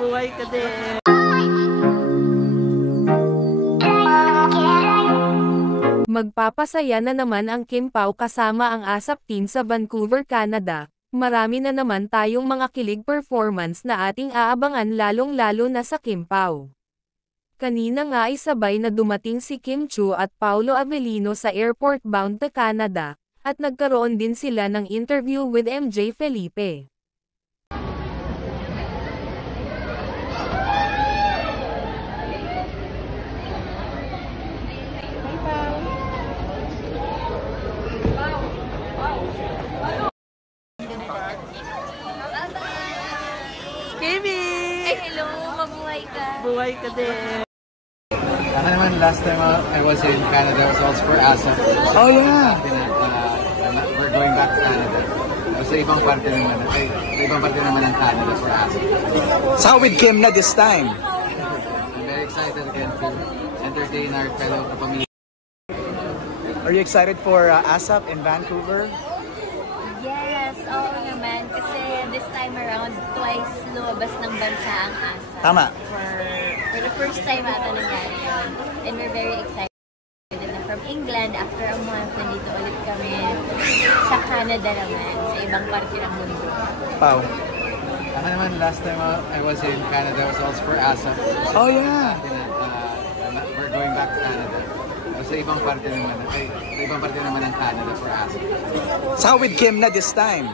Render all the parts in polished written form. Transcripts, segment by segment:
Buhay ka din. Magpapasaya na naman ang Kim Pao kasama ang ASAP team sa Vancouver, Canada. Marami na naman tayong mga kilig performance na ating aabangan lalong-lalo na sa Kim Pao. Kanina nga ay sabay na dumating si Kim Chiu at Paolo Avellino sa airport bound to Canada, at nagkaroon din sila ng interview with MJ Felipe. Kimi! Ay, hello! Mabuhay ka! Buhay ka din. Ako naman, last time I was in Canada, was also for ASAP. Oh, yeah. We're going back to Canada. Sa ibang parte naman, ng Canada for ASAP. So how with Kim na this time? I'm very excited again to entertain our fellow kapamilya. Are you excited for ASAP in Vancouver? Yes, oo naman. Kasi this time around, twice lumabas ng bansa ang ASAP. Tama. For the first time ata nangyari yun. And we're very excited na from England, after a month, nandito ulit kami sa Canada naman, sa ibang parte ng mundo. Pao. Ako naman, last time I was in Canada, was also for ASAP. Oh, yeah. We're going back to Canada. Sa ibang parte naman ng Canada for ASAP. So how with Kim na this time?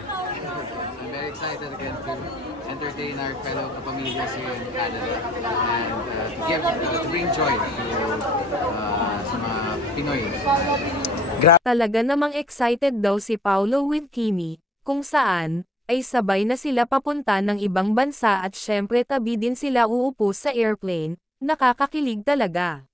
I'm very excited again to entertain our fellow kapamilya here in Canada and to bring joy sa mga Pinoy. Talaga namang excited daw si Paolo with Kimi, kung saan, ay sabay na sila papunta ng ibang bansa at syempre tabi din sila uupo sa airplane, nakakakilig talaga.